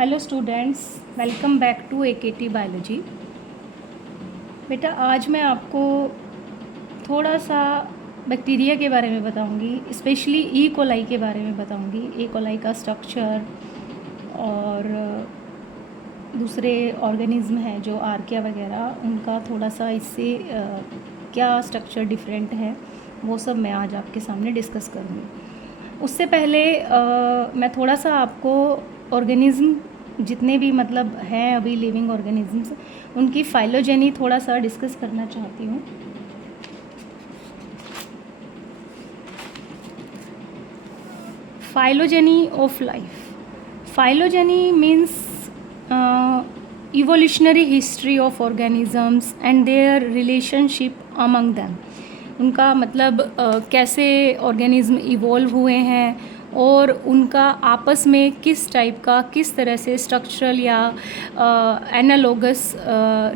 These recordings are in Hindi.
Hello students, welcome back to AKT biology. बेटा आज मैं आपको थोड़ा सा बैक्टीरिया के बारे में बताऊंगी, स्पेशली ई कोलाई के बारे में बताऊंगी। ई कोलाई का स्ट्रक्चर और दूसरे ऑर्गेनिज्म हैं जो आर्किया वगैरह, उनका थोड़ा सा इससे क्या स्ट्रक्चर डिफरेंट है वो सब मैं आज आपके सामने डिस्कस करूँगी। उससे पहले मैं थोड़ा सा आपको ऑर्गेनिज्म जितने भी मतलब हैं अभी लिविंग ऑर्गेनिजम्स, उनकी फाइलोजेनी थोड़ा सा डिस्कस करना चाहती हूँ। Phylogeny of life. Phylogeny means evolutionary history of organisms and their relationship among them. उनका मतलब कैसे ऑर्गेनिज्म इवॉल्व हुए हैं और उनका आपस में किस टाइप का, किस तरह से स्ट्रक्चरल या एनालोगस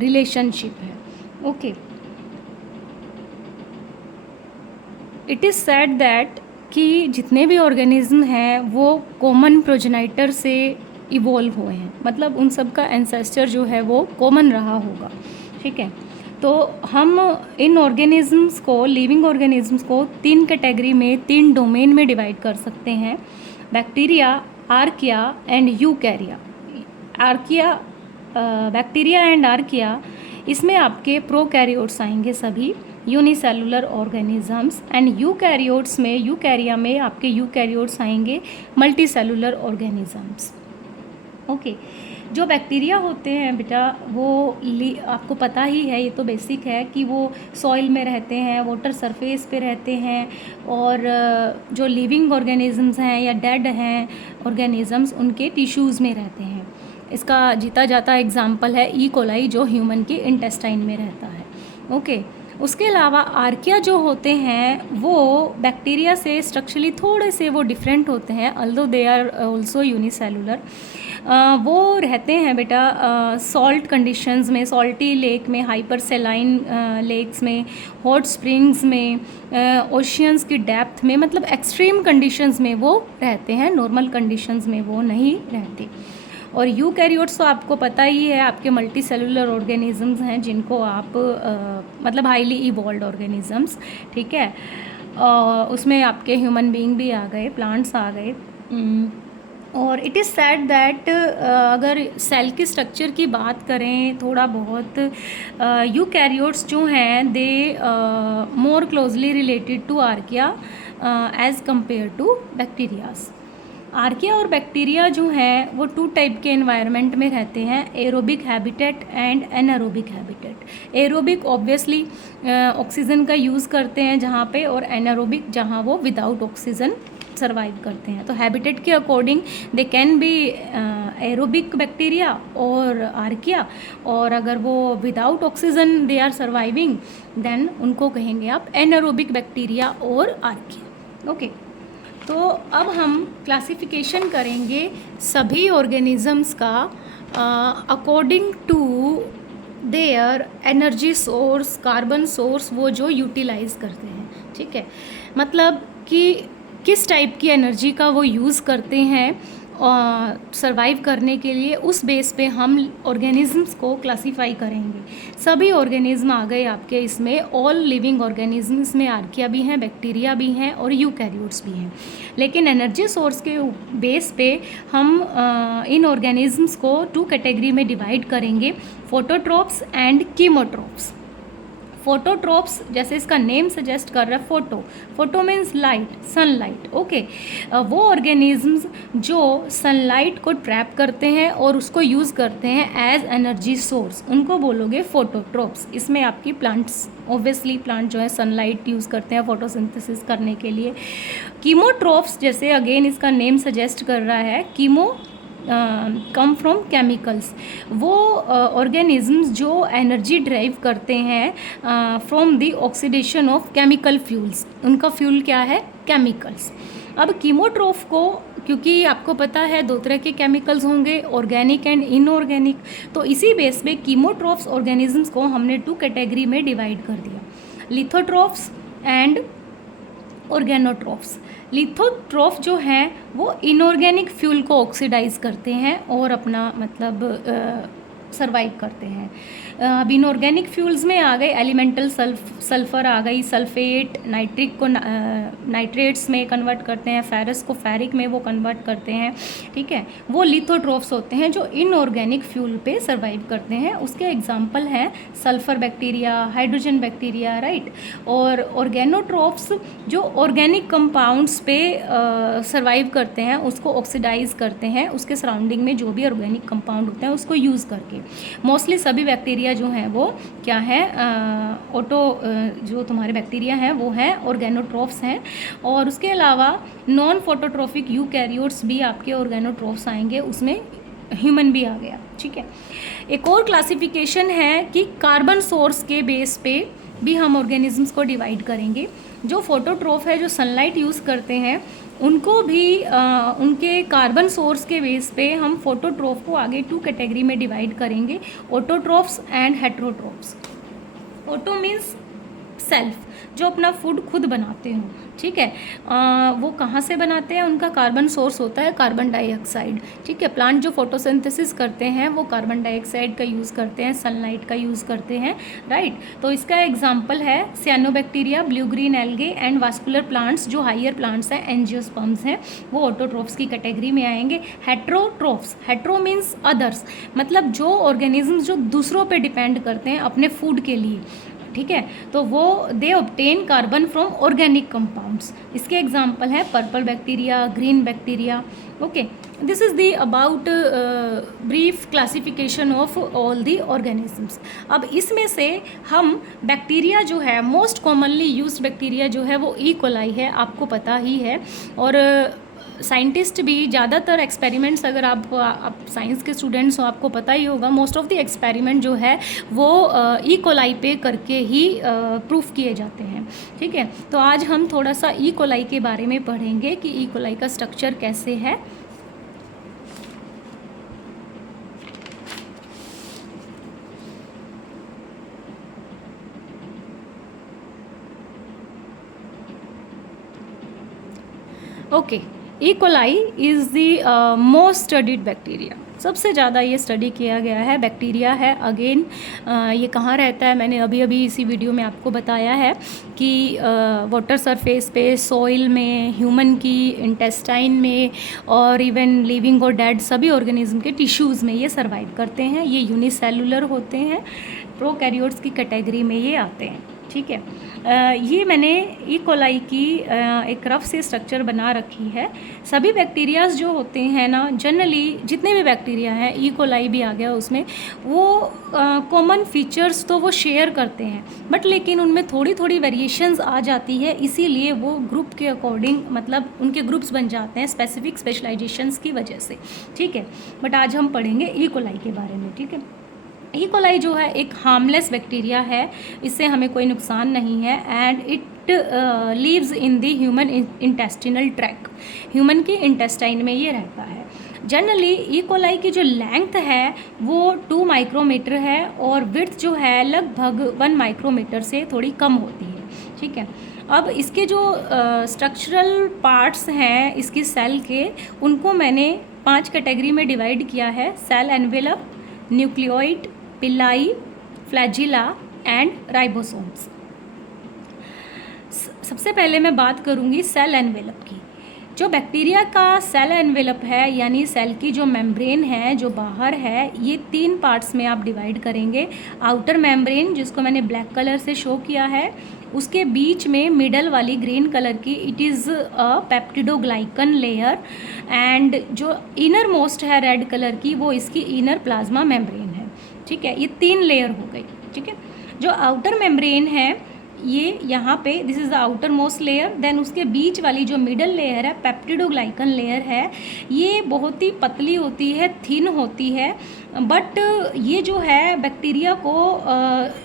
रिलेशनशिप है। Okay, it is said that कि जितने भी ऑर्गेनिज्म हैं वो कॉमन प्रोजेनाइटर से इवॉल्व हुए हैं, मतलब उन सब का एंसेस्टर जो है वो कॉमन रहा होगा। ठीक है, तो हम इन ऑर्गेनिजम्स को, लिविंग ऑर्गेनिजम्स को तीन कैटेगरी में, तीन डोमेन में डिवाइड कर सकते हैं: bacteria, archaea and यूकैरिया। Archaea, bacteria and archaea, इसमें आपके प्रोकैरियोट्स आएंगे, सभी यूनिसेलुलर ऑर्गेनिजम्स। एंड यूकैरियोट्स में, यूकैरिया में आपके यूकैरियोट्स आएंगे मल्टीसेलुलर ऑर्गेनिजम्स। ओके, जो बैक्टीरिया होते हैं बेटा वो आपको पता ही है, ये तो बेसिक है कि वो सॉइल में रहते हैं, वाटर सरफेस पे रहते हैं, और जो लिविंग ऑर्गेनिजम्स हैं या डेड हैं ऑर्गेनिजम्स, उनके टिश्यूज़ में रहते हैं। इसका जीता जाता एग्जाम्पल है ई कोलाई, जो ह्यूमन के इंटेस्टाइन में रहता है। ओके, उसके अलावा आर्किया जो होते हैं वो बैक्टीरिया से स्ट्रक्चरली थोड़े से वो डिफरेंट होते हैं, although they are also unicellular. वो रहते हैं बेटा सॉल्ट कंडीशंस में, सॉल्टी लेक में, हाइपर सेलाइन लेक्स में, हॉट स्प्रिंग्स में, ओशियंस की डेप्थ में, मतलब एक्सट्रीम कंडीशंस में वो रहते हैं, नॉर्मल कंडीशंस में वो नहीं रहते। और यूकैरियोट्स तो आपको पता ही है, आपके मल्टी सेलुलर ऑर्गेनिजम्स हैं जिनको आप मतलब हाईली इवॉल्व्ड ऑर्गेनिजम्स। ठीक है, उसमें आपके ह्यूमन बीइंग भी आ गए, प्लांट्स आ गए। और इट इज़ सैड दैट अगर सेल की स्ट्रक्चर की बात करें थोड़ा बहुत, यूकैरियोट्स जो हैं they more closely related to archaea as compare to bacterias. Archaea और बैक्टीरिया जो हैं वो टू टाइप के एनवायरनमेंट में रहते हैं: aerobic habitat and anaerobic habitat. Aerobic obviously oxygen का यूज़ करते हैं जहाँ पे, और एनारोबिक जहाँ वो विदाउट ऑक्सीजन सर्वाइव करते हैं। तो हैबिटेट के according they can be aerobic bacteria और आर्किया, और अगर वो without oxygen they are surviving then उनको कहेंगे आप एनारोबिक बैक्टीरिया और आर्किया। ओके, तो अब हम क्लासिफिकेशन करेंगे सभी ऑर्गेनिजम्स का according to their energy source, carbon source वो जो यूटिलाइज करते हैं। ठीक है, मतलब कि किस टाइप की एनर्जी का वो यूज़ करते हैं सरवाइव करने के लिए, उस बेस पे हम ऑर्गेनिजम्स को क्लासीफाई करेंगे। सभी ऑर्गेनिज्म आ गए आपके इसमें, ऑल लिविंग ऑर्गेनिजम्स में आर्किया भी हैं, बैक्टीरिया भी हैं और यूकैरियोट्स भी हैं। लेकिन एनर्जी सोर्स के बेस पे हम इन ऑर्गेनिजम्स को टू कैटेगरी में डिवाइड करेंगे: फोटोट्रॉप्स एंड कीमोट्रॉप्स। फोटोट्रॉप्स, जैसे इसका नेम सजेस्ट कर रहा है, photo means light, sunlight. Okay, वो ऑर्गेनिजम्स जो सनलाइट को ट्रैप करते हैं और उसको यूज़ करते हैं एज एनर्जी सोर्स, उनको बोलोगे फोटोट्रॉप्स। इसमें आपकी प्लांट्स, ऑब्वियसली प्लांट जो है सनलाइट यूज़ करते हैं फोटोसिंथेसिस करने के लिए। कीमोट्रॉप्स, जैसे अगेन इसका नेम सजेस्ट कर रहा है, कीमो कम फ्रॉम केमिकल्स। वो ऑर्गेनिजम्स जो एनर्जी ड्राइव करते हैं from the oxidation of chemical fuels, उनका फ्यूल क्या है? केमिकल्स। अब कीमोट्रॉफ को, क्योंकि आपको पता है दो तरह के केमिकल्स होंगे, ऑर्गेनिक एंड इनऑर्गेनिक, तो इसी बेस पे कीमोट्रॉफ्स ऑर्गेनिजम्स को हमने टू कैटेगरी में डिवाइड कर दिया: लिथोट्रॉफ्स एंड ऑर्गेनोट्रॉफ्स। लिथोट्रॉफ जो हैं वो इनऑर्गेनिक फ्यूल को ऑक्सीडाइज करते हैं और अपना मतलब सरवाइव करते हैं। अब इनऑर्गेनिक फ्यूल्स में आ गए एलिमेंटल सल्फ़र आ गई, सल्फेट, नाइट्रिक को नाइट्रेट्स में कन्वर्ट करते हैं, फेरस को फेरिक में वो कन्वर्ट करते हैं, ठीक है। वो लिथोट्रॉफ्स होते हैं जो इनऑर्गेनिक फ्यूल पे सरवाइव करते हैं। उसके एग्जांपल हैं sulphur bacteria, hydrogen bacteria, right. और ऑर्गेनोट्रॉफ्स जो ऑर्गेनिक कंपाउंड्स पे सरवाइव करते हैं, उसको ऑक्सीडाइज करते हैं, उसके सराउंडिंग में जो भी ऑर्गेनिक कंपाउंड होते हैं उसको यूज़ करके। मोस्टली सभी बैक्टीरिया जो हैं वो क्या है, जो तुम्हारे बैक्टीरिया हैं वो हैं ऑर्गेनोट्रॉफ्स हैं। और उसके अलावा नॉन फोटोट्रॉफिक यूकैरियोट्स भी आपके ऑर्गेनोट्रॉफ्स आएंगे, उसमें ह्यूमन भी आ गया, ठीक है। एक और क्लासिफिकेशन है कि कार्बन सोर्स के बेस पे भी हम ऑर्गेनिजम्स को डिवाइड करेंगे। जो फोटोट्रॉफ है, जो सनलाइट यूज़ करते हैं, उनको भी उनके कार्बन सोर्स के बेस पे हम फोटोट्रॉफ को आगे 2 कैटेगरी में डिवाइड करेंगे, autotrophs and heterotrophs. Auto means self, जो अपना फूड खुद बनाते हो, ठीक है। वो कहाँ से बनाते हैं, उनका कार्बन सोर्स होता है कार्बन डाइऑक्साइड, ठीक है। प्लांट जो फोटोसिंथेसिस करते हैं वो कार्बन डाइऑक्साइड का यूज़ करते हैं, सनलाइट का यूज़ करते हैं, राइट। तो इसका एग्जांपल है सियानोबैक्टीरिया, blue green algae and vascular plants, जो हायर प्लांट्स हैं, एंजियोस्पर्म्स हैं, वो ऑटोट्रॉफ्स की कैटेगरी में आएंगे। हेट्रोट्रॉफ्स, हेट्रो मीन्स अदर्स, मतलब जो ऑर्गेनिजम्स जो दूसरों पे डिपेंड करते हैं अपने फूड के लिए, ठीक है। तो वो they obtain carbon from organic compounds. इसके एग्जांपल है purple bacteria, green bacteria, okay. This is the about brief classification of all the organisms. अब इसमें से हम बैक्टीरिया जो है, मोस्ट कॉमनली यूज्ड बैक्टीरिया जो है वो ई कोलाई है, आपको पता ही है। और साइंटिस्ट भी ज़्यादातर एक्सपेरिमेंट्स, अगर आप साइंस के स्टूडेंट्स हो आपको पता ही होगा, मोस्ट ऑफ द एक्सपेरिमेंट जो है वो ई कोलाई पे करके ही प्रूफ किए जाते हैं, ठीक है। तो आज हम थोड़ा सा ई कोलाई के बारे में पढ़ेंगे कि ई कोलाई का स्ट्रक्चर कैसे है। Okay, E coli is the most studied bacteria. सबसे ज़्यादा ये स्टडी किया गया है बैक्टीरिया है। अगेन ये कहाँ रहता है, मैंने अभी अभी इसी वीडियो में आपको बताया है कि वाटर सरफेस पे, सॉइल में, ह्यूमन की इंटेस्टाइन में, और इवन लिविंग और डेड सभी ऑर्गेनिज्म के टिश्यूज़ में ये सर्वाइव करते हैं। ये यूनिसेलुलर होते हैं, प्रोकैरियोट्स की कैटेगरी में ये आते हैं, ठीक है। ये मैंने ई कोलाई की एक रफ से स्ट्रक्चर बना रखी है। सभी बैक्टीरियाज जो होते हैं ना, जनरली जितने भी बैक्टीरिया हैं, ई कोलाई भी आ गया उसमें, वो कॉमन फीचर्स तो वो शेयर करते हैं, बट लेकिन उनमें थोड़ी थोड़ी वेरिएशंस आ जाती है, इसीलिए वो ग्रुप के अकॉर्डिंग मतलब उनके ग्रुप्स बन जाते हैं स्पेसिफिक स्पेशलाइजेशंस की वजह से, ठीक है। बट आज हम पढ़ेंगे ई कोलाई के बारे में, ठीक है। ई कोलाई जो है एक हार्मलेस बैक्टीरिया है, इससे हमें कोई नुकसान नहीं है, and it leaves in the human intestinal track, human के इंटेस्टाइन में ये रहता है। जनरली ई कोलाई की जो लेंथ है वो 2 माइक्रोमीटर है, और विड्थ जो है लगभग 1 माइक्रोमीटर से थोड़ी कम होती है, ठीक है। अब इसके जो स्ट्रक्चरल पार्ट्स हैं इसकी सेल के, उनको मैंने 5 कैटेगरी में डिवाइड किया है। सेल एनवेलप, न्यूक्लियोइड, पिलाई, फ्लैजिला एंड राइबोसोम्स। सबसे पहले मैं बात करूंगी सेल एनवेलप की। जो बैक्टीरिया का सेल एनवेलप है, यानी सेल की जो मेम्ब्रेन है, जो बाहर है, ये 3 पार्ट्स में आप डिवाइड करेंगे। आउटर मेम्ब्रेन, जिसको मैंने ब्लैक कलर से शो किया है, उसके बीच में मिडल वाली ग्रीन कलर की, it is a peptidoglycan layer, and जो इनर मोस्ट है रेड कलर की, वो इसकी इनर प्लाज्मा मेम्ब्रेन है, ठीक है। ये 3 लेयर हो गई, ठीक है। जो आउटर मेम्ब्रेन है, ये यहाँ पे this is the outermost layer, then उसके बीच वाली जो मिडल लेयर है, पेप्टिडोग्लाइकन लेयर है, ये बहुत ही पतली होती है, थिन होती है, बट ये जो है बैक्टीरिया को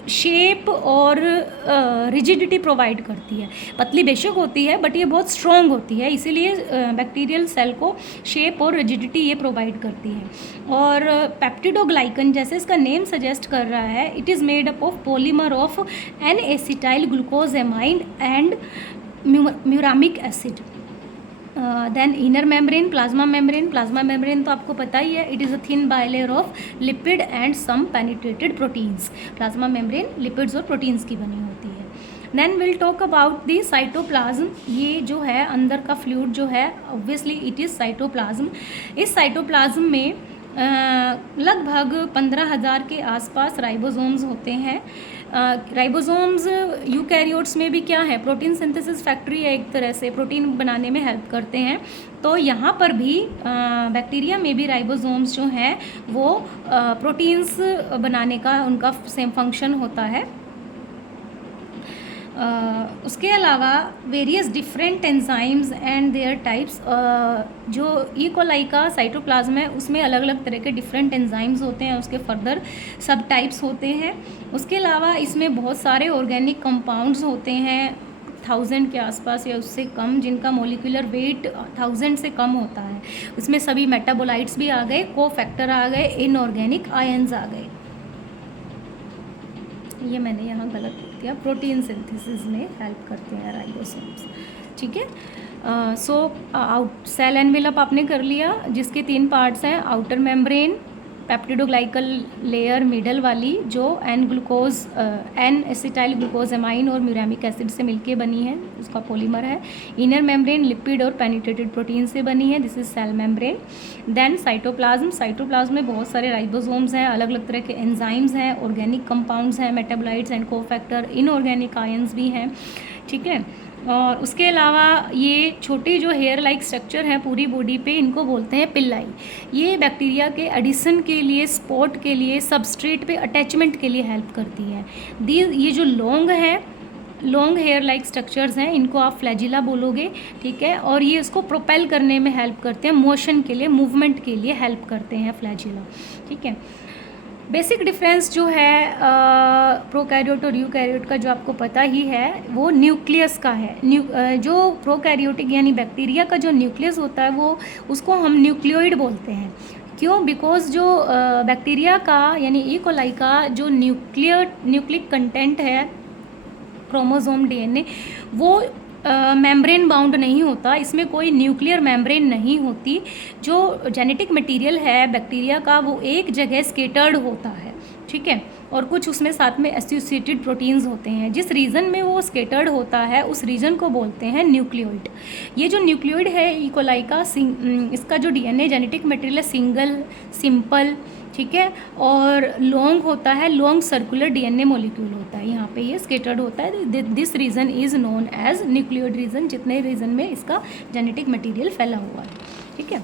शेप और रिजिडिटी प्रोवाइड करती है। पतली बेशक होती है बट ये बहुत स्ट्रॉन्ग होती है, इसीलिए बैक्टीरियल सेल को शेप और रिजिडिटी ये प्रोवाइड करती है। और पेप्टिडोग्लाइकन, जैसे इसका नेम सजेस्ट कर रहा है, it is made up of polymer of N acetyl glucose amide and muramic acid. Then inner membrane, plasma membrane. Plasma membrane तो आपको पता ही है, it is a thin bilayer of lipid and some penetrated proteins. Plasma membrane lipids और प्रोटीन्स की बनी होती है। Then will talk about the cytoplasm. ये जो है अंदर का फ्लूइड जो है, ऑब्वियसली इट इज़ साइटोप्लाज्म। इस साइटोप्लाज्म में लगभग 15,000 के आसपास राइबोसोम्स होते हैं। राइबोसोम्स यूकैरियोट्स में भी क्या है, प्रोटीन सिंथेसिस फैक्ट्री है, एक तरह से प्रोटीन बनाने में हेल्प करते हैं। तो यहाँ पर भी बैक्टीरिया में भी राइबोसोम्स जो हैं वो प्रोटीन्स बनाने का उनका सेम फंक्शन होता है। उसके अलावा various different enzymes and there types. जो ई कोलाई का साइटोप्लाज्म है उसमें अलग अलग तरह के डिफरेंट एंजाइम्स होते हैं, उसके फर्दर सब टाइप्स होते हैं। उसके अलावा इसमें बहुत सारे ऑर्गेनिक कंपाउंड्स होते हैं, 1000 के आसपास या उससे कम, जिनका मोलिकुलर वेट 1000 से कम होता है। उसमें सभी मेटाबोलाइट्स भी आ गए, कोफैक्टर आ गए, इनऑर्गेनिक आयंस आ गए। ये मैंने यहाँ गलत लिख दिया, प्रोटीन सिंथेसिस में हेल्प करते हैं राइबोसोम्स। ठीक है। सो आउट सेल एनवेलप आपने कर लिया, जिसके 3 पार्ट्स हैं, outer membrane, peptidoglycan layer middle वाली जो एन एसिटाइल ग्लूकोजामाइन और म्यूरामिक एसिड से मिलके बनी है, उसका पॉलीमर है। इनर मेम्ब्रेन लिपिड और पेनिट्रेटेड प्रोटीन से बनी है, this is cell membrane. Then cytoplasm, cytoplasm में बहुत सारे राइबोसोम्स हैं, अलग अलग तरह के एंजाइम्स हैं, ऑर्गेनिक कंपाउंड्स हैं, metabolites and cofactor, inorganic ions भी हैं। ठीक है। और उसके अलावा ये छोटे जो हेयर लाइक स्ट्रक्चर हैं पूरी बॉडी पे, इनको बोलते हैं पिल्लाई। ये बैक्टीरिया के एडिशन के लिए, स्पॉट के लिए, सबस्ट्रेट पे अटैचमेंट के लिए हेल्प करती है। ये जो लॉन्ग हेयर लाइक स्ट्रक्चर्स हैं, इनको आप फ्लैजिला बोलोगे। ठीक है। और ये इसको प्रोपेल करने में हेल्प करते हैं, मोशन के लिए, मूवमेंट के लिए हेल्प करते हैं फ्लैजिला। ठीक है। बेसिक डिफरेंस जो है प्रोकैरियोट और यूकैरियोट का, जो आपको पता ही है, वो न्यूक्लियस का है। जो प्रोकैरियोटिक यानी बैक्टीरिया का जो न्यूक्लियस होता है वो, उसको हम न्यूक्लियोइड बोलते हैं। क्यों? बिकॉज जो बैक्टीरिया का यानी ई कोलाई का जो न्यूक्लिक कंटेंट है, क्रोमोसोम डीएनए, वो मेम्ब्रेन बाउंड नहीं होता, इसमें कोई न्यूक्लियर मेम्ब्रेन नहीं होती। जो जेनेटिक मटेरियल है बैक्टीरिया का वो एक जगह स्केटर्ड होता है। ठीक है। और कुछ उसमें साथ में एसोसिएटेड प्रोटीन्स होते हैं। जिस रीजन में वो स्केटर्ड होता है उस रीजन को बोलते हैं न्यूक्लियोइड। ये जो न्यूक्लियोइड है ई कोलाई का, इसका जो डीएनए जेनेटिक मटेरियल है सिंगल, सिंपल, ठीक है, और लॉन्ग होता है, लॉन्ग सर्कुलर डीएनए मॉलिक्यूल होता है। यहाँ पे ये स्केटर्ड होता है। This region is known as nucleoid region, जितने रीजन में इसका जेनेटिक मटेरियल फैला हुआ है। ठीक है।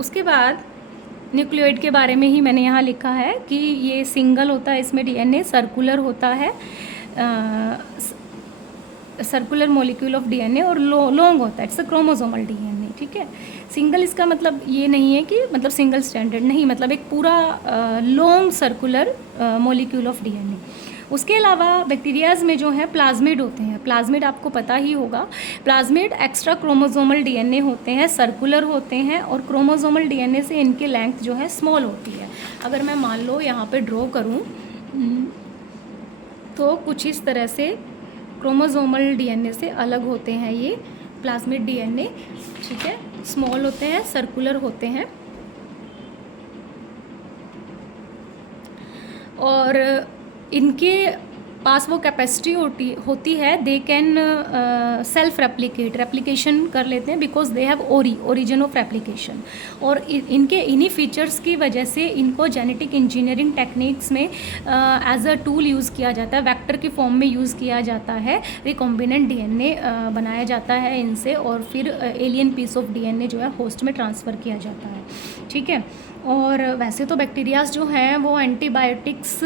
उसके बाद न्यूक्लियोइड के बारे में ही मैंने यहाँ लिखा है कि ये सिंगल होता है, इसमें डीएनए सर्कुलर होता है, सर्कुलर मॉलिक्यूल ऑफ डीएनए, और लॉन्ग होता है, इट्स अ क्रोमोसोमल डीएनए। ठीक है। सिंगल इसका मतलब ये नहीं है कि मतलब सिंगल स्टैंडर्ड नहीं, मतलब एक पूरा long circular molecule of DNA. उसके अलावा बैक्टीरियाज में जो है प्लाज्मिड होते हैं। प्लाज्मिड आपको पता ही होगा, प्लाज्मिड एक्स्ट्रा क्रोमोसोमल डीएनए होते हैं, सर्कुलर होते हैं, और क्रोमोसोमल डीएनए से इनकी लेंथ जो है स्मॉल होती है। अगर मैं मान लो यहाँ पे ड्रॉ करूँ तो कुछ इस तरह से क्रोमोसोमल डीएनए से अलग होते हैं ये प्लाज्मिड डीएनए। ठीक है। स्मॉल होते हैं, सर्कुलर होते हैं, और इनके पास वो कैपेसिटी होती है, दे कैन सेल्फ रेप्लिकेशन कर लेते हैं, because they have origin of replication. और इनके इन्हीं फीचर्स की वजह से इनको जेनेटिक इंजीनियरिंग टेक्निक्स में एज अ टूल यूज़ किया जाता है, वेक्टर की फॉर्म में यूज़ किया जाता है। रिकॉम्बिनेंट डीएनए बनाया जाता है इनसे, और फिर एलियन पीस ऑफ डीएनए जो है होस्ट में ट्रांसफ़र किया जाता है। ठीक है। और वैसे तो बैक्टीरियाज जो हैं वो एंटीबायोटिक्स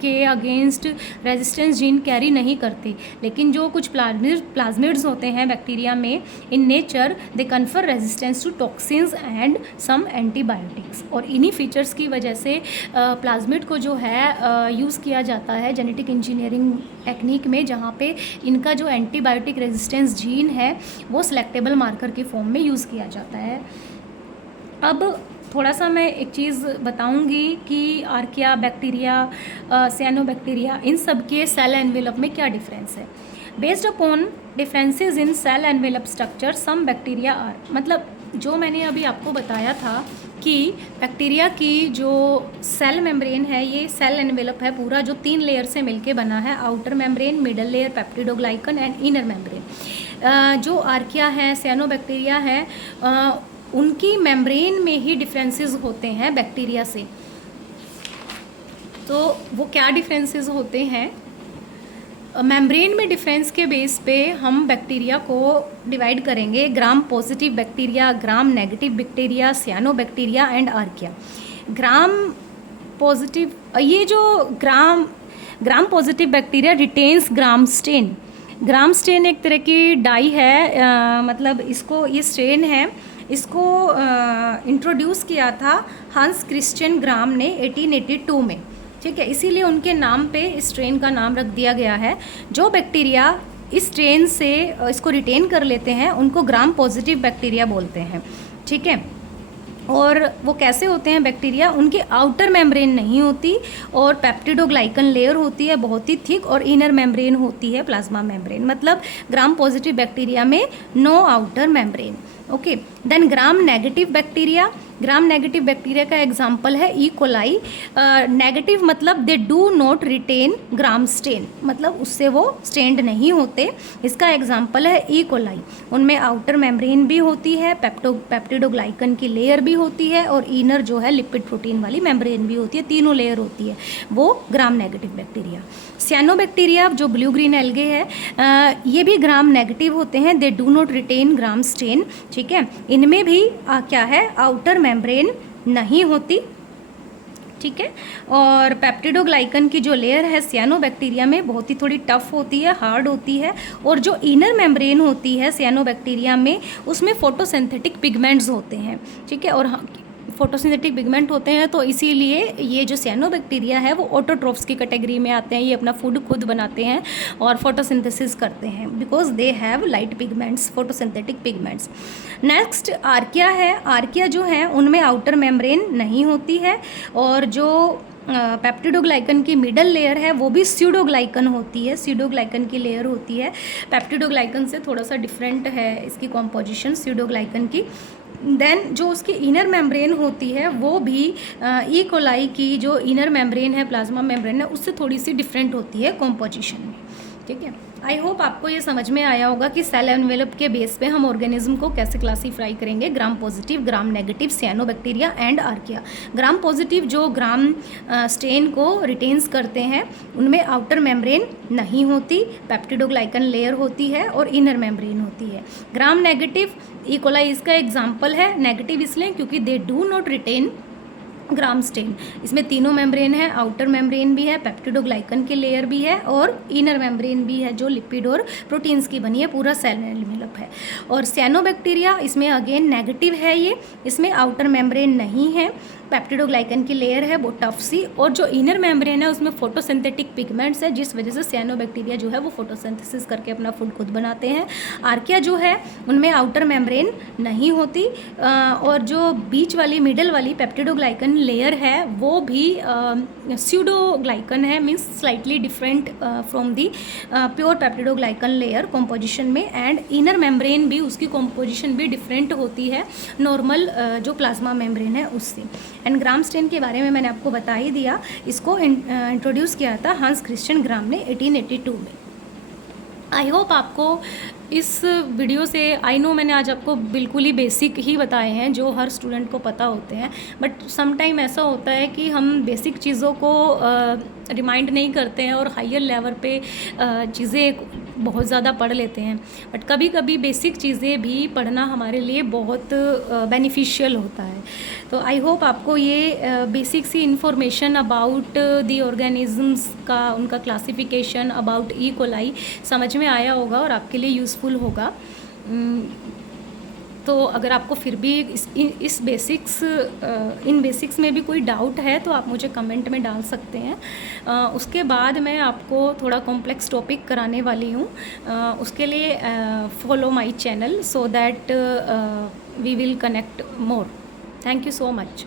के अगेंस्ट रेजिस्टेंस जीन कैरी नहीं करते, लेकिन जो कुछ प्लाज्मिड्स होते हैं बैक्टीरिया में, in nature they confer resistance to toxins and some antibiotics. और इन्हीं फीचर्स की वजह से प्लाज्मिड को जो है यूज़ किया जाता है जेनेटिक इंजीनियरिंग टेक्निक में, जहाँ पे इनका जो एंटीबायोटिक रेजिस्टेंस जीन है वो सिलेक्टेबल मार्कर के फॉर्म में यूज़ किया जाता है। अब थोड़ा सा मैं एक चीज़ बताऊंगी कि आर्किया, बैक्टीरिया, सियानोबैक्टीरिया, इन सब के सेल एनवेलप में क्या डिफरेंस है। Based upon differences in cell envelope structure some bacteria are, मतलब जो मैंने अभी आपको बताया था कि बैक्टीरिया की जो सेल मेम्ब्रेन है, ये सेल एनवेलप है पूरा, जो 3 लेयर से मिलके बना है, outer membrane, middle layer peptidoglycan and inner membrane. जो आर्किया है, सियानोबैक्टीरिया है, उनकी मेम्ब्रेन में ही डिफरेंसेस होते हैं बैक्टीरिया से। तो वो क्या डिफरेंसेस होते हैं, मेम्ब्रेन में डिफरेंस के बेस पे हम बैक्टीरिया को डिवाइड करेंगे, ग्राम positive bacteria, gram negative bacteria, सियानोबैक्टीरिया and archaea. Gram positive, ये जो ग्राम पॉजिटिव बैक्टीरिया रिटेन्स ग्राम स्टेन। ग्राम स्टेन एक तरह की डाई है, मतलब इसको, ये स्टेन है, इसको इंट्रोड्यूस किया था हंस क्रिश्चियन ग्राम ने 1882 में, ठीक है। इसीलिए उनके नाम पे इस स्ट्रेन का नाम रख दिया गया है। जो बैक्टीरिया इस स्ट्रेन से इसको रिटेन कर लेते हैं उनको ग्राम पॉजिटिव बैक्टीरिया बोलते हैं, ठीक है। और वो कैसे होते हैं बैक्टीरिया, उनकी आउटर मेम्ब्रेन नहीं होती और पेप्टिडोग्लाइकन लेयर होती है बहुत ही थिक, और इनर मेम्ब्रेन होती है प्लाज्मा मेम्ब्रेन। मतलब ग्राम पॉजिटिव बैक्टीरिया में no outer membrane, okay. Then gram negative bacteria, gram negative bacteria का एग्जाम्पल है ई कोलाई। नेगेटिव मतलब they do not retain gram stain, मतलब उससे वो स्टेन्ड नहीं होते। इसका एग्जाम्पल है ई कोलाई। उनमें आउटर मेम्ब्रेन भी होती है, पेप्टिडोग्लाइकन की लेयर भी होती है, और इनर जो है लिपिड प्रोटीन वाली मेम्ब्रेन भी होती है, तीनों लेयर होती है, वो ग्राम नेगेटिव बैक्टीरिया। सियानोबैक्टीरिया जो ब्लू ग्रीन एल्गे है, ये भी ग्राम नेगेटिव होते हैं, they do not retain gram stain, ठीक है। इनमें भी क्या है, आउटर मेम्ब्रेन नहीं होती, ठीक है। और पेप्टिडोग्लाइकन की जो लेयर है सियानोबैक्टीरिया में बहुत ही थोड़ी टफ होती है, हार्ड होती है। और जो इनर मेम्ब्रेन होती है सियानोबैक्टीरिया में, उसमें फोटोसिंथेटिक पिगमेंट्स होते हैं, ठीक है। और फोटोसिंथेटिक पिगमेंट होते हैं, तो इसीलिए ये जो सियानोबैक्टीरिया है वो ऑटोट्रोफ्स की कैटेगरी में आते हैं। ये अपना फूड खुद बनाते हैं और फोटोसिंथेसिस करते हैं, because they have light pigments, photosynthetic pigments. Next archaea है। आर्किया जो है उनमें आउटर मेम्ब्रेन नहीं होती है, और जो पेप्टिडोग्लाइकन की मिडल लेयर है वो भी स्यूडोग्लाइकन होती है, स्यूडोग्लाइकन की लेयर होती है। पेप्टिडोग्लाइकन से थोड़ा सा डिफरेंट है इसकी कॉम्पोजिशन स्यूडोग्लाइकन की। देन जो उसकी इनर मेम्ब्रेन होती है वो भी ई कोलाई की जो इनर मेम्ब्रेन है, प्लाज्मा मेम्ब्रेन है, उससे थोड़ी सी डिफरेंट होती है कॉम्पोजिशन में, ठीक है। आई होप आपको ये समझ में आया होगा कि सेल एनवेलप के बेस पे हम ऑर्गेनिज्म को कैसे क्लासीफाई करेंगे, gram positive, gram negative, सियानोबैक्टीरिया and archaea. Gram positive जो ग्राम स्टेन को रिटेन्स करते हैं, उनमें आउटर मेम्ब्रेन नहीं होती, पेप्टिडोग्लाइकन लेयर होती है और इनर मेम्ब्रेन होती है। ग्राम नेगेटिव ई कोलाई इसका एग्जाम्पल है। नेगेटिव इसलिए क्योंकि they do not retain gram stain. इसमें तीनों मेम्ब्रेन है, आउटर मेम्ब्रेन भी है, पेप्टिडोग्लाइकन की लेयर भी है, और इनर मेम्ब्रेन भी है जो लिपिड और प्रोटीन्स की बनी है, पूरा सेल एनवेलप है। और सियानोबैक्टीरिया इसमें अगेन नेगेटिव है, ये इसमें आउटर मेम्ब्रेन नहीं है, पेप्टिडोग्लाइकन की लेयर है वो टफ सी, और जो इनर मेम्ब्रेन है उसमें फोटोसिंथेटिक पिगमेंट्स है, जिस वजह से सियानोबैक्टीरिया जो है वो फोटोसिंथेसिस करके अपना फूड खुद बनाते हैं। आर्किया जो है उनमें आउटर मेम्ब्रेन नहीं होती, और जो बीच वाली मिडल वाली पेप्टिडोग्लाइकन लेयर है वो भी स्यूडोग्लाइकन है, means slightly different from the pure peptidoglycan layer composition में। एंड इनर मेम्ब्रेन भी, उसकी कॉम्पोजिशन भी डिफरेंट होती है नॉर्मल जो प्लाज्मा मेम्ब्रेन है उससे। एंड ग्राम स्टेन के बारे में मैंने आपको बता ही दिया, इसको इंट्रोड्यूस किया था हंस क्रिश्चियन ग्राम ने 1882 में। आई होप आपको इस वीडियो से, आई नो मैंने आज आपको बिल्कुल ही बेसिक ही बताए हैं जो हर स्टूडेंट को पता होते हैं, बट समटाइम ऐसा होता है कि हम बेसिक चीज़ों को रिमाइंड नहीं करते हैं और हायर लेवल पे चीज़ें बहुत ज़्यादा पढ़ लेते हैं। बट कभी कभी बेसिक चीज़ें भी पढ़ना हमारे लिए बहुत बेनिफिशियल होता है। तो आई होप आपको ये बेसिक सी इन्फॉर्मेशन अबाउट दी ऑर्गेनिजम्स का, उनका क्लासिफिकेशन, अबाउट ई कोलाई समझ में आया होगा और आपके लिए यूज़फुल होगा। तो अगर आपको फिर भी इस बेसिक्स इन बेसिक्स में भी कोई डाउट है तो आप मुझे कमेंट में डाल सकते हैं। उसके बाद मैं आपको थोड़ा कॉम्प्लेक्स टॉपिक कराने वाली हूँ। उसके लिए follow my channel so that we will connect more. Thank you so much.